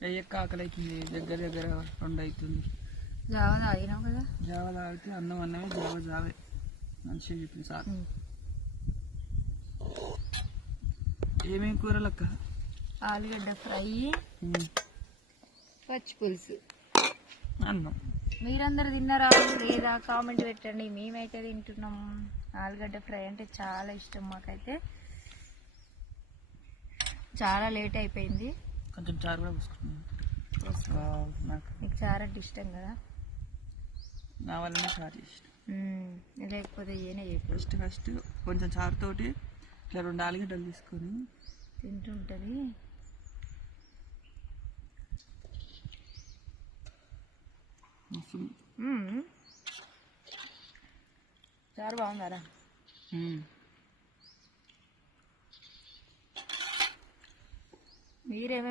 ఎక్క ఆకలి అవుతుంది, దగ్గర 2 అవుతుంది. జావ తాగినావు కదా, జావ తాగితే అన్నమే జావే మంచిగా చెప్పింది సార్. ఏమేమి కూరలు అక్క? ఆలుగడ్డ ఫ్రై, పచ్చి పులుసు, అన్నం. మీరందరూ తిన్నారా లేదా కామెంట్ పెట్టండి. మేమైతే తింటున్నాం. ఆలుగడ్డ ఫ్రై అంటే చాలా ఇష్టం మాకైతే. చాలా లేట్ అయిపోయింది, కొంచెం చారు కూడా పోసుకున్నాను. మీకు చారు అంటే ఇష్టం కదా, నా వల్లనే చారు ఇష్టం. లేకపోతే ఏనే ఫస్ట్ కొంచెం చారుతోటి ఇట్లా 2 ఆలుగడ్డలు తీసుకొని తింటుంటది. చారు బాగుందారా? మీరేమో